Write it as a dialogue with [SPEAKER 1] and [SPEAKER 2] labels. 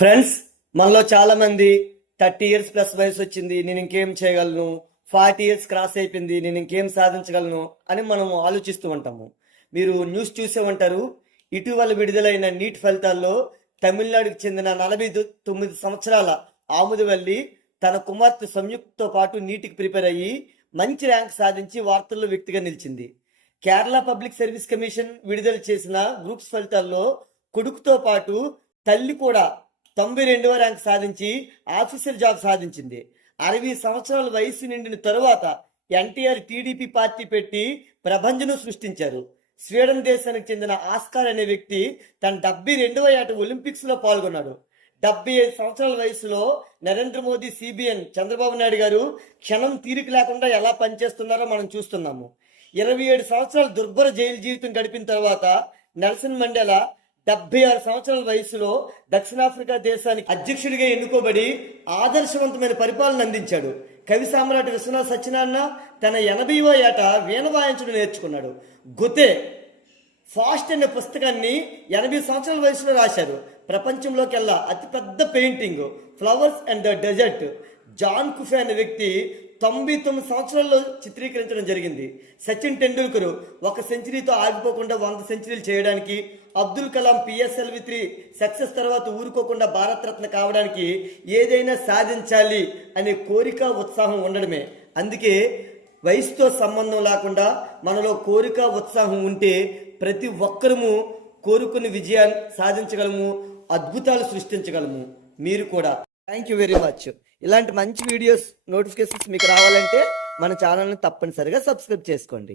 [SPEAKER 1] Friends మనలో చాలా మంది థర్టీ ఇయర్స్ ప్లస్ వయసు వచ్చింది నేను ఇంకేం చేయగలను? ఫార్టీ ఇయర్స్ క్రాస్ అయిపోయింది నేను ఇంకేం సాధించగలను? అని మనం ఆలోచిస్తూ ఉంటాము. మీరు న్యూస్ చూసే ఉంటారు ఇటీవల విడుదలైన నీట్ ఫలితాల్లో తమిళనాడుకు చెందిన నలభై తొమ్మిది సంవత్సరాల ఆముదవల్లి తన కుమార్తె సంయుక్తో పాటు నీటికి ప్రిపేర్ అయ్యి మంచి ర్యాంక్ సాధించి వార్తల్లో వ్యక్తిగా నిలిచింది. కేరళ పబ్లిక్ సర్వీస్ కమిషన్ విడుదల చేసిన గ్రూప్స్ ఫలితాల్లో కొడుకుతో పాటు తల్లి కూడా తొంభై రెండవ ర్యాంక్ సాధించి ఆఫీసర్ జాబ్ సాధించింది. అరవై సంవత్సరాల వయసు నిండిన తరువాత ఎన్టీఆర్ టీడీపీ పార్టీ పెట్టి ప్రభంజనం సృష్టించారు. స్వీడన్ దేశానికి చెందిన ఆస్కార్ అనే వ్యక్తి తన డెబ్బై రెండవ ఏట ఒలింపిక్స్లో పాల్గొన్నాడు. డెబ్బై ఐదు సంవత్సరాల వయసులో నరేంద్ర మోదీ సిబిఎన్ చంద్రబాబు నాయుడు గారు క్షణం తీరిక లేకుండా ఎలా పనిచేస్తున్నారో మనం చూస్తున్నాము. ఇరవై ఏడు సంవత్సరాల దుర్భర జైలు జీవితం గడిపిన తర్వాత నెల్సన్ మండేలా డెబ్బై ఆరు సంవత్సరాల వయసులో దక్షిణాఫ్రికా దేశానికి అధ్యక్షుడిగా ఎన్నుకోబడి ఆదర్శవంతమైన పరిపాలన అందించాడు. కవి సామ్రాట్ విశ్వనాథ్ సత్యనారాయణ తన ఎనభైవ ఏట వీణ వాయించడం నేర్చుకున్నాడు. గుతే ఫాస్ట్ అనే పుస్తకాన్ని ఎనభై సంవత్సరాల వయసులో రాశారు. ప్రపంచంలోకెల్లా అతిపెద్ద painting flowers and the desert. John కుఫే అనే వ్యక్తి తొంభై తొమ్మిది సంవత్సరాల్లో చిత్రీకరించడం జరిగింది. సచిన్ టెండూల్కర్ ఒక సెంచరీతో ఆగిపోకుండా వంద సెంచరీలు చేయడానికి Abdul Kalam PSLV three success తర్వాత ఊరుకోకుండా భారతరత్న కావడానికి ఏదైనా సాధించాలి అనే కోరిక ఉత్సాహం ఉండడమే. అందుకే వయసుతో సంబంధం లేకుండా మనలో కోరిక ఉత్సాహం ఉంటే ప్రతి ఒక్కరము కోరుకుని విజయాన్ని సాధించగలము అద్భుతాలు సృష్టించగలము. మీరు కూడా. థ్యాంక్ యూ వెరీ మచ్ ఇలాంటి మంచి వీడియోస్ నోటిఫికేషన్స్ మీకు రావాలంటే మన ఛానల్ని తప్పనిసరిగా సబ్స్క్రైబ్ చేసుకోండి.